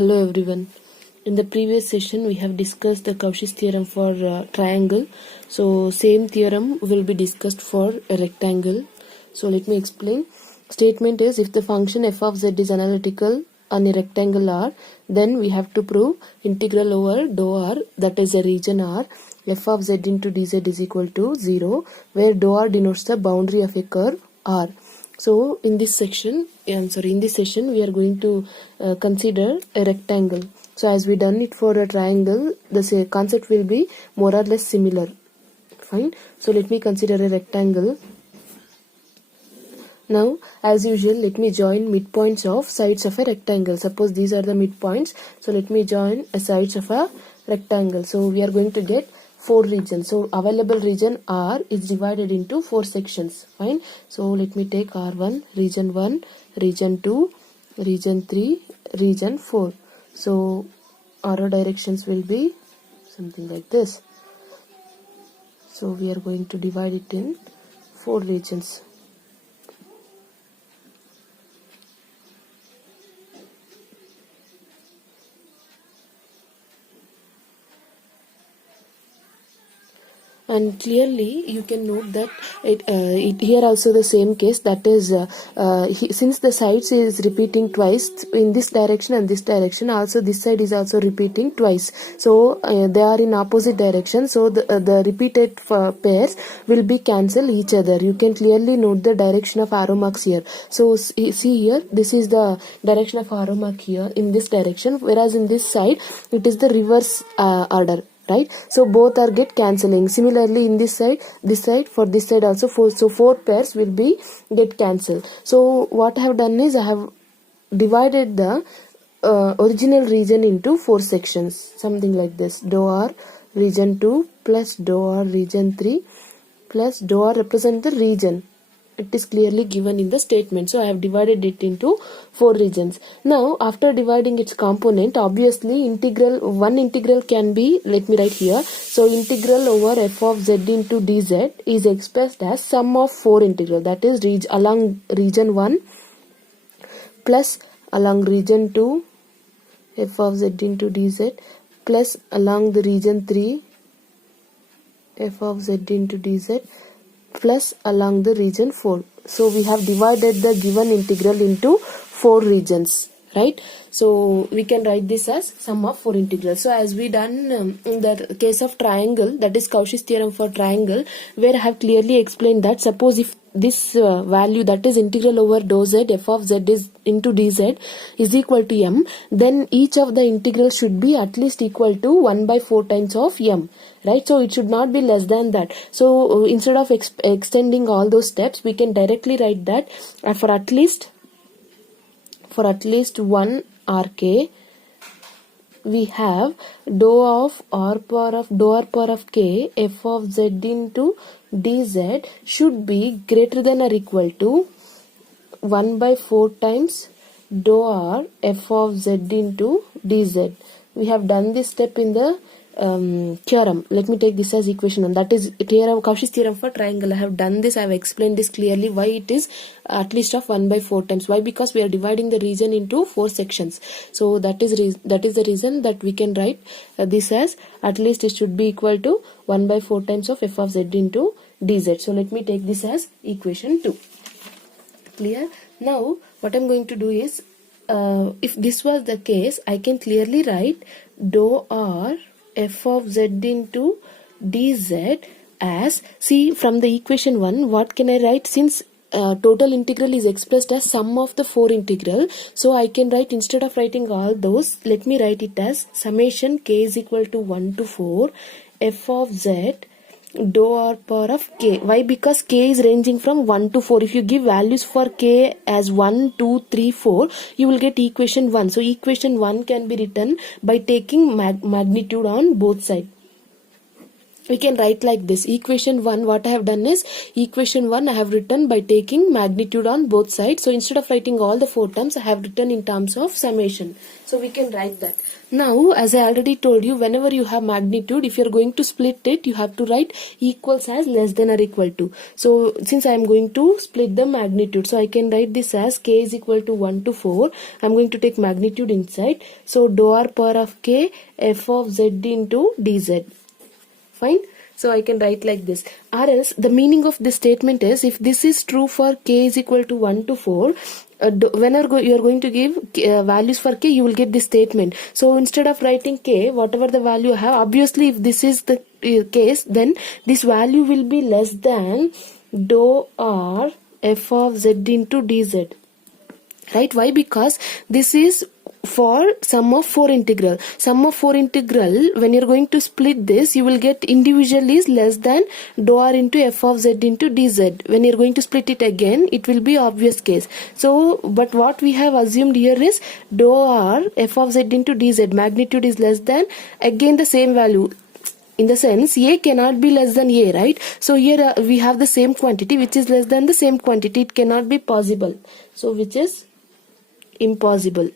Hello everyone. In the previous session we have discussed the Cauchy's theorem for triangle. So same theorem will be discussed for a rectangle. So let me explain. Statement is if the function f of z is analytical on a rectangle R, then we have to prove integral over dou R, that is a region R, f of z into dz is equal to 0, where dou R denotes the boundary of a curve R. So in this session we are going to consider a rectangle. So as we done it for a triangle, the concept will be more or less similar. Fine. So let me consider a rectangle. Now as usual, let me join midpoints of sides of a rectangle. Suppose these are the midpoints. So let me join the sides of a rectangle. So we are going to get 4 regions. So available region R is divided into 4 sections. Fine. So let me take R1, region 1, region 2, region 3, region 4. So arrow directions will be something like this. So we are going to divide it in 4 regions. And clearly you can note that it here also the same case, that is since the sides is repeating twice in this direction and this direction, also this side is also repeating twice. So they are in opposite direction. So the repeated pairs will be cancel each other. You can clearly note the direction of arrow marks here. So see here, this is the direction of arrow mark here in this direction, whereas in this side it is the reverse order. Right, so both are get cancelling. Similarly in this side for this side also 4 pairs will be get cancelled. So what I have done is I have divided the original region into 4 sections, something like this. Dou R region 2 plus dou R region 3 plus dou R represent the region. It is clearly given in the statement. So I have divided it into 4 regions. Now after dividing its component, obviously one integral can be, let me write here. So integral over f of z into dz is expressed as sum of 4 integral, that is along region 1 plus along region 2 f of z into dz plus along the region 3 f of z into dz plus along the region 4. So we have divided the given integral into 4 regions, right? So we can write this as sum of 4 integrals. So as we done in the case of triangle, that is Cauchy's theorem for triangle, where I have clearly explained that suppose if this value, that is integral over dou z f of z is into dz is equal to m, then each of the integrals should be at least equal to 1 by 4 times of m, right? So it should not be less than that. So instead of extending all those steps, we can directly write that for at least 1 rk, we have dou of r power of k f of z into dz should be greater than or equal to 1 by 4 times dou r f of z into dz. We have done this step in the theorem. Let me take this as equation 1. That is Cauchy's theorem for triangle. I have done this. I have explained this clearly why it is at least of 1 by 4 times. Why? Because we are dividing the region into 4 sections. So that is the reason that we can write this as at least it should be equal to 1 by 4 times of f of z into dz. So let me take this as equation 2. Clear? Now what I am going to do is if this was the case, I can clearly write dou r f of z into dz as, see from the equation 1, what can I write? Since total integral is expressed as sum of the 4 integral, so I can write, instead of writing all those, let me write it as summation k is equal to 1 to 4 f of z dou r power of k. Why? Because k is ranging from 1 to 4. If you give values for k as 1, 2, 3, 4, you will get equation 1. So equation 1 can be written by taking magnitude on both sides. we can write like this. Equation 1, what I have done is, equation 1 I have written by taking magnitude on both sides. So instead of writing all the 4 terms, I have written in terms of summation. So we can write that. Now, as I already told you, whenever you have magnitude, if you are going to split it, you have to write equals as less than or equal to. So since I am going to split the magnitude, so I can write this as k is equal to 1 to 4. I am going to take magnitude inside. So dou r power of k f of z into dz. Fine. So I can write like this. Or else the meaning of this statement is, if this is true for k is equal to 1 to 4, whenever you are going to give values for k, you will get this statement. So instead of writing k, whatever the value I have, obviously if this is the case, then this value will be less than dou r f of z into dz. Right? Why? Because this is for sum of 4 integral. Sum of 4 integral, when you're going to split this, you will get individually is less than dou r into f of z into dz. When you're going to split it again, it will be obvious case. So, but what we have assumed here is dou r f of z into dz, magnitude is less than, again the same value. In the sense, a cannot be less than a, right? So here we have the same quantity which is less than the same quantity. It cannot be possible. So which is impossible.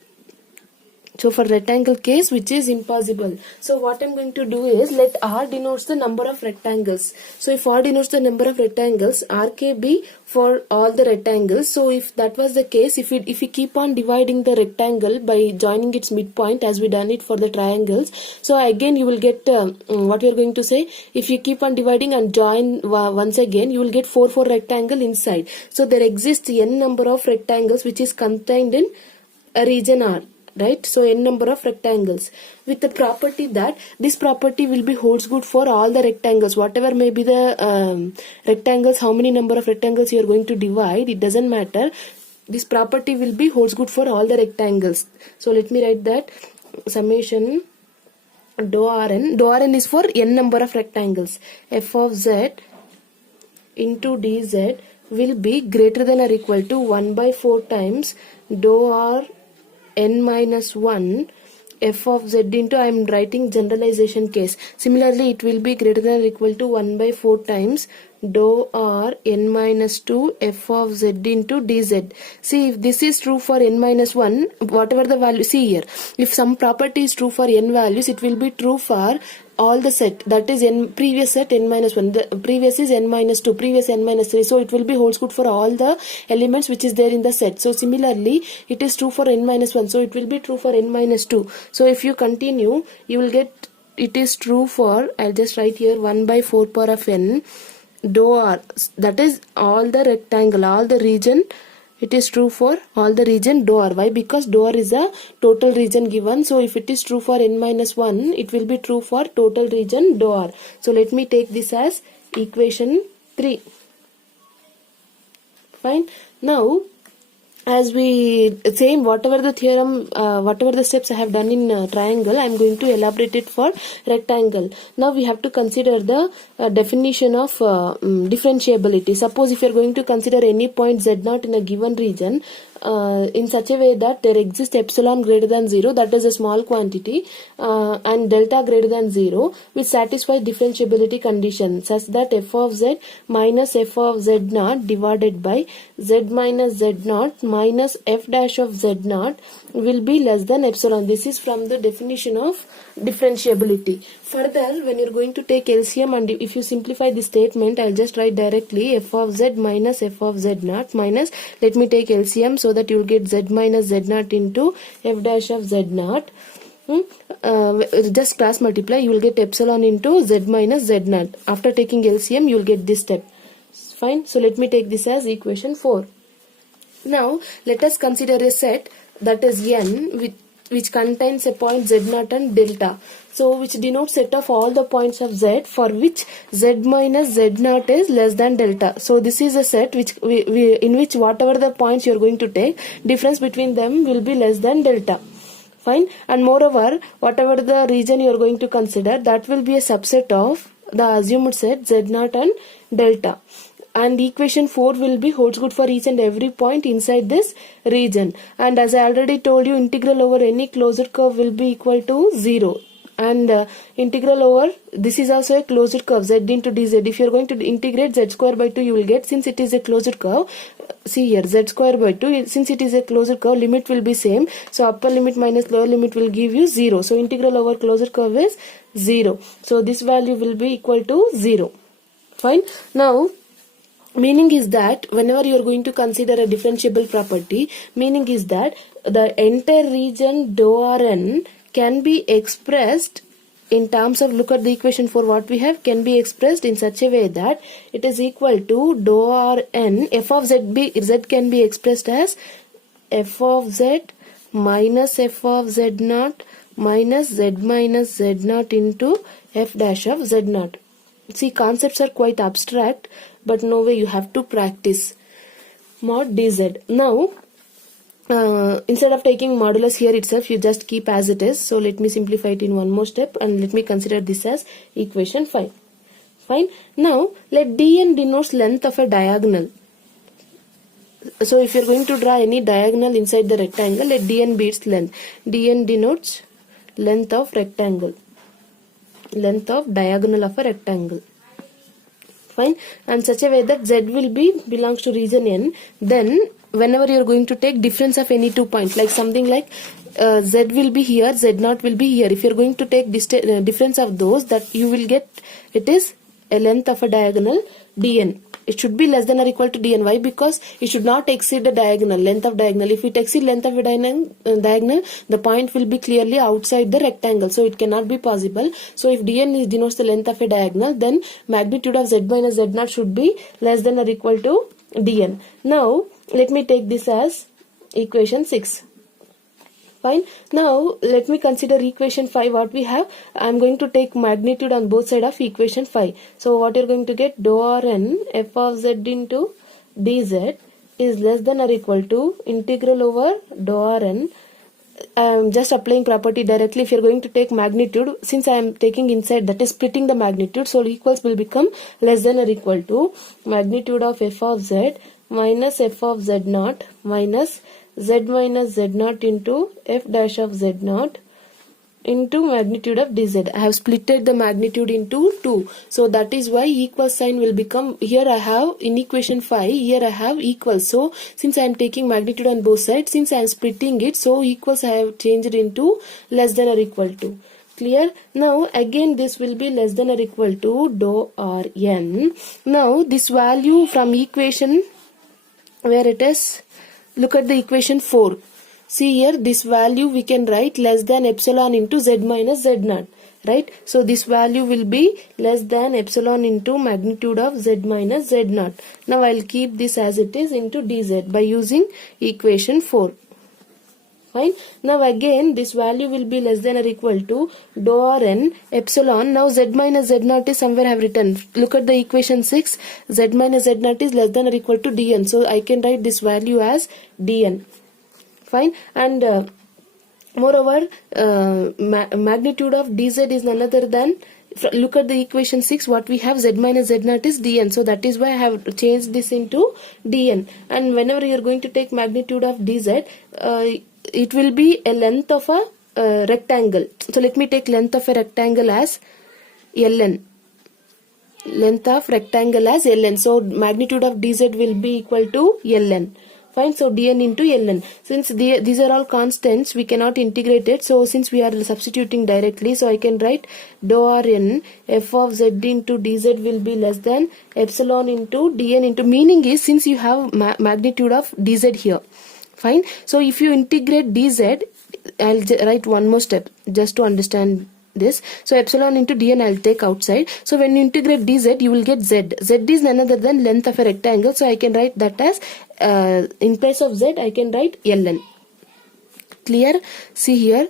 So for rectangle case, which is impossible. So what I'm going to do is, let R denotes the number of rectangles. So if R denotes the number of rectangles, RK be for all the rectangles. So if that was the case, if we keep on dividing the rectangle by joining its midpoint as we done it for the triangles, so again you will get what we are going to say, if you keep on dividing and join once again, you will get 4 rectangle inside. So there exists n number of rectangles which is contained in a region R. Right? So n number of rectangles with the property that this property will be holds good for all the rectangles, whatever may be the rectangles, how many number of rectangles you are going to divide, it doesn't matter. This property will be holds good for all the rectangles. So let me write that summation dou Rn is for n number of rectangles. F of z into dz will be greater than or equal to 1 by 4 times dou r n minus 1 f of z into, I am writing generalization case. Similarly, it will be greater than or equal to 1 by 4 times dou r n minus 2 f of z into dz. See, if this is true for n minus 1, whatever the value, see here, if some property is true for n values, it will be true for all the set, that is n previous set n minus 1, the previous is n minus 2, previous n minus 3, so it will be holds good for all the elements which is there in the set. So similarly, it is true for n minus 1, so it will be true for n minus 2. So if you continue, you will get, it is true for, I'll just write here 1 by 4 power of n dou r, that is all the rectangle, all the region. It is true for all the region dou r. Why? Because dou r is a total region given. So if it is true for n minus 1, it will be true for total region dou r. So let me take this as equation 3. Fine. Now, as we same whatever the theorem, whatever the steps I have done in triangle, I am going to elaborate it for rectangle. Now we have to consider the definition of differentiability. Suppose if you are going to consider any point z0 in a given region in such a way that there exists epsilon greater than 0, that is a small quantity, and delta greater than 0, which satisfies differentiability condition such that f of z minus f of z0 divided by z minus z0 minus f dash of z0 will be less than epsilon. This is from the definition of differentiability. Further, when you are going to take LCM, and if you simplify this statement, I'll just write directly f of z minus f of z0 minus, let me take LCM so that you will get z minus z0 into f dash of z0. Just cross multiply, you will get epsilon into z minus z0. After taking LCM, you will get this step. Fine. So let me take this as equation 4. Now let us consider a set, that is n, which contains a point z0 and delta. So which denotes set of all the points of z for which z minus z0 is less than delta. So this is a set which in which whatever the points you are going to take, difference between them will be less than delta. Fine. And moreover, whatever the region you are going to consider, that will be a subset of the assumed set z0 and delta. And equation 4 will be holds good for each and every point inside this region. And as I already told you, integral over any closed curve will be equal to 0. and integral over, this is also a closed curve, z into dz. If you are going to integrate z square by 2, you will get, since it is a closed curve, see here, z square by 2, since it is a closed curve, limit will be same, so upper limit minus lower limit will give you 0. So integral over closed curve is 0. So this value will be equal to 0. Fine. Now meaning is that whenever you are going to consider a differentiable property, meaning is that the entire region dou Rn can be expressed in terms of, look at the equation for what we have, can be expressed in such a way that it is equal to dou Rn, f of z can be expressed as f of z minus f of z naught minus z naught into f dash of z naught. See, concepts are quite abstract, but no way, you have to practice. Mod dz. Now, instead of taking modulus here itself, you just keep as it is. So let me simplify it in one more step, and let me consider this as equation 5. Fine. Now, let dn denotes length of a diagonal. So if you are going to draw any diagonal inside the rectangle, let dn be its length. Dn denotes length of rectangle. Length of diagonal of a rectangle. Fine. And such a way that z will be belongs to region n. Then whenever you are going to take difference of any 2 points, like something like z will be here, z naught will be here. If you are going to take difference of those, that you will get, it is a length of a diagonal dn. It should be less than or equal to dn. Why? Because it should not exceed the diagonal, length of diagonal. If it exceeds length of a diagonal, the point will be clearly outside the rectangle. So it cannot be possible. So if dn denotes the length of a diagonal, then magnitude of z minus z naught should be less than or equal to dn. Now let me take this as equation 6. Fine. Now let me consider equation 5. What we have, I am going to take magnitude on both sides of equation 5. So what you are going to get, dou Rn f of z into dz is less than or equal to integral over dou Rn. I am just applying property directly. If you are going to take magnitude, since I am taking inside, that is splitting the magnitude, so equals will become less than or equal to magnitude of f of z minus f of z naught minus z naught into f dash of z naught into magnitude of dz. I have splitted the magnitude into 2. So that is why equal sign will become, here I have in equation 5, here I have equal. So since I am taking magnitude on both sides, since I am splitting it, so equals I have changed into less than or equal to. Clear? Now again this will be less than or equal to dou Rn. Now this value from equation, where it is, look at the equation 4. See here, this value we can write less than epsilon into z minus z naught. Right? So this value will be less than epsilon into magnitude of z minus z naught. Now I will keep this as it is into dz by using equation 4. Fine. Now again this value will be less than or equal to dou Rn epsilon. Now z minus z naught is somewhere I have written. Look at the equation 6. Z minus z naught is less than or equal to dn. So I can write this value as dn. Fine. And moreover, magnitude of dz is none other than, look at the equation 6, what we have, z minus z naught is dn. So that is why I have changed this into dn. And whenever you are going to take magnitude of dz, it will be a length of a rectangle. So let me take length of a rectangle as ln. Length of rectangle as ln. So magnitude of dz will be equal to ln. Fine. So dn into ln. Since these are all constants, we cannot integrate it. So since we are substituting directly, so I can write dou Rn f of z into dz will be less than epsilon into dn into, meaning is, since you have magnitude of dz here. Fine. So if you integrate dz, I'll write one more step just to understand this. So epsilon into dn I'll take outside. So when you integrate dz, you will get z. Z is none other than length of a rectangle. So I can write that as, in place of z, I can write ln. Clear? See here.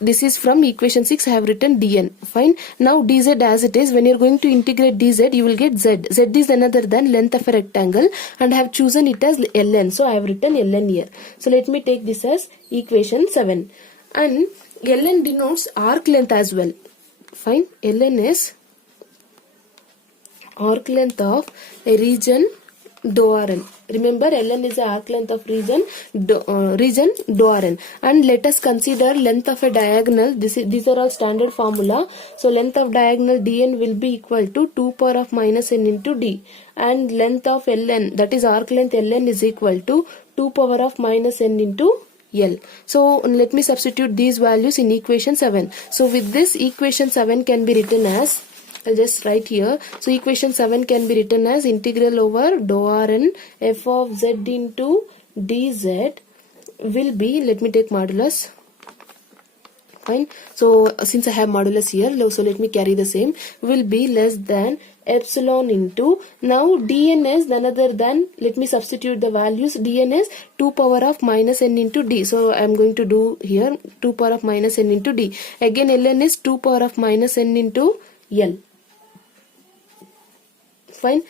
This is from equation 6, I have written dn. Fine. Now dz as it is, when you are going to integrate dz, you will get z. Z is none other than length of a rectangle, and I have chosen it as ln. So I have written ln here. So let me take this as equation 7. And ln denotes arc length as well. Fine. Ln is arc length of a region dou Rn. Remember, Ln is the arc length of region dou Rn. And let us consider length of a diagonal. These are all standard formula. So length of diagonal dn will be equal to 2 power of minus n into d. And length of Ln, that is arc length Ln, is equal to 2 power of minus n into L. So let me substitute these values in equation 7. So with this, equation 7 can be written as, I'll just write here. So equation 7 can be written as integral over dou Rn f of z into dz will be, let me take modulus. Fine. So since I have modulus here, so let me carry the same, will be less than epsilon into, now dn is none other than, let me substitute the values, dn is 2 power of minus n into d. So I am going to do here 2 power of minus n into d. Again ln is 2 power of minus n into L. Fine.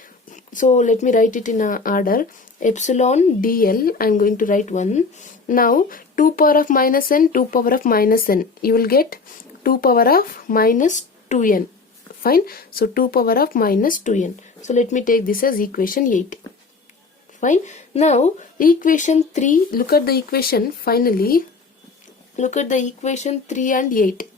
So let me write it in order. Epsilon dl, I am going to write 1. Now 2 power of minus n, 2 power of minus n. You will get 2 power of minus 2n. Fine. So 2 power of minus 2n. So let me take this as equation 8. Fine. Now equation 3, look at the equation finally. Look at the equation 3 and 8.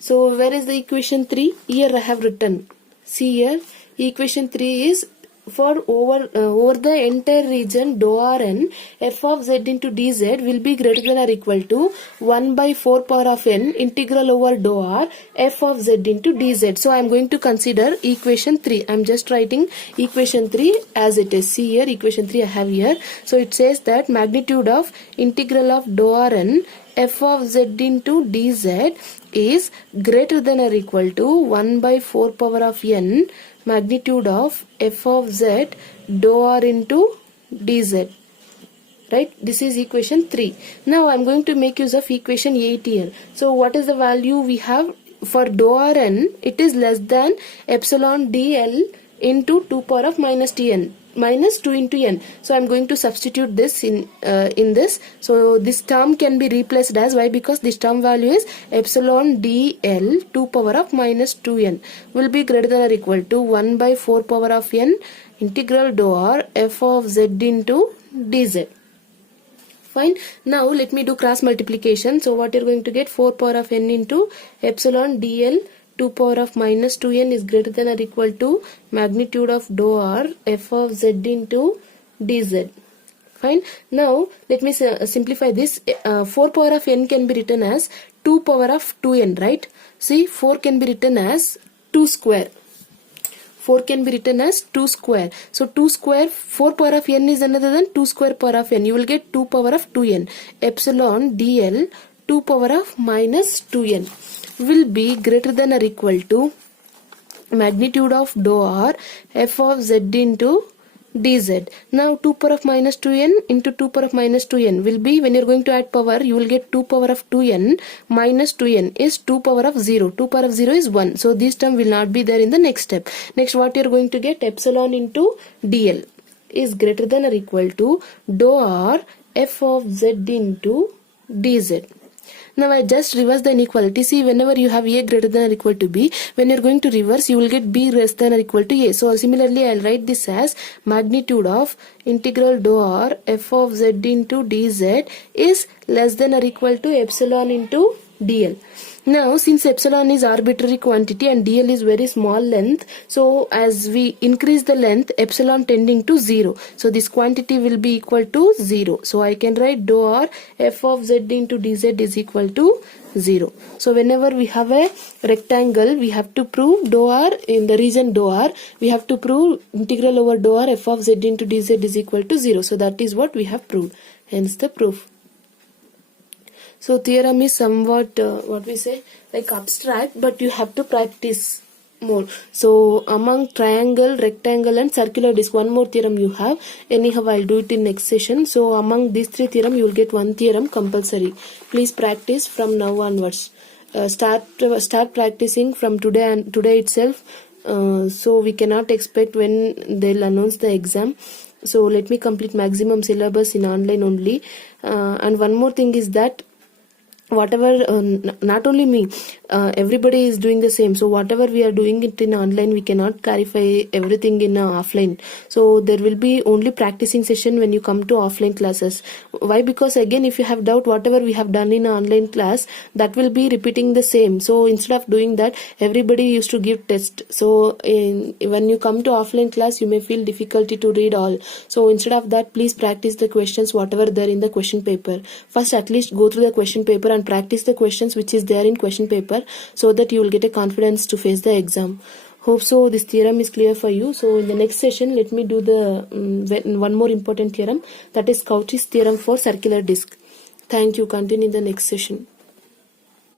So where is the equation 3? Here I have written. See here, equation 3 is for over the entire region dou Rn f of z into dz will be greater than or equal to 1 by 4 power of n integral over dou r f of z into dz. So I am going to consider equation 3. I am just writing equation 3 as it is. See here, equation 3 I have here. So it says that magnitude of integral of dou Rn f of z into dz is greater than or equal to 1 by 4 power of n magnitude of f of z dou r into dz. Right? This is equation 3. Now I am going to make use of equation 8 here. So what is the value we have for dou Rn? It is less than epsilon dl into 2 power of minus tn. Minus 2 into n. So I am going to substitute this in this. So this term can be replaced as, why? Because this term value is epsilon dl 2 power of minus 2n will be greater than or equal to 1 by 4 power of n integral dou r f of z into dz. Fine. Now let me do cross multiplication. So what you are going to get, 4 power of n into epsilon dl 2 power of minus 2n is greater than or equal to magnitude of dou r f of z into dz. Fine. Now let me simplify this. 4 power of n can be written as 2 power of 2n, right? See, 4 can be written as 2 square. 4 can be written as 2 square. So 2 square, 4 power of n is another than 2 square power of n. You will get 2 power of 2n. Epsilon dl 2 power of minus 2n will be greater than or equal to magnitude of dou r f of z into dz. Now 2 power of minus 2n into 2 power of minus 2n will be, when you are going to add power, you will get 2 power of 2n minus 2n is 2 power of 0. 2 power of 0 is 1. So this term will not be there in the next step. Next, what you are going to get, epsilon into dl is greater than or equal to dou r f of z into dz. Now I just reverse the inequality. See, whenever you have a greater than or equal to b, when you are going to reverse, you will get b less than or equal to a. So similarly, I will write this as magnitude of integral dou r f of z into dz is less than or equal to epsilon into dl. Now since epsilon is arbitrary quantity and dl is very small length, so as we increase the length, epsilon tending to 0. So this quantity will be equal to 0. So I can write dou r f of z into dz is equal to 0. So whenever we have a rectangle, we have to prove dou r in the region dou r, we have to prove integral over dou r f of z into dz is equal to 0. So that is what we have proved. Hence the proof. So theorem is somewhat what we say, like abstract, but you have to practice more. So among triangle, rectangle and circular disc, one more theorem you have. Anyhow, I'll do it in next session. So among these 3 theorem, you will get 1 theorem compulsory. Please practice from now onwards. Start practicing from today and today itself. So we cannot expect when they'll announce the exam. So let me complete maximum syllabus in online only. And one more thing is that whatever not only me, everybody is doing the same. So whatever we are doing it in online, we cannot clarify everything in offline. So there will be only practicing session when you come to offline classes. Why? Because again, if you have doubt, whatever we have done in online class, that will be repeating the same. So instead of doing that, everybody used to give test. So when you come to offline class, you may feel difficulty to read all. So instead of that, please practice the questions whatever there in the question paper. First, at least go through the question paper and practice the questions which is there in question paper, so that you will get a confidence to face the exam. Hope so this theorem is clear for you. So in the next session, let me do the one more important theorem, that is Cauchy's theorem for circular disc. Thank you. Continue in the next session.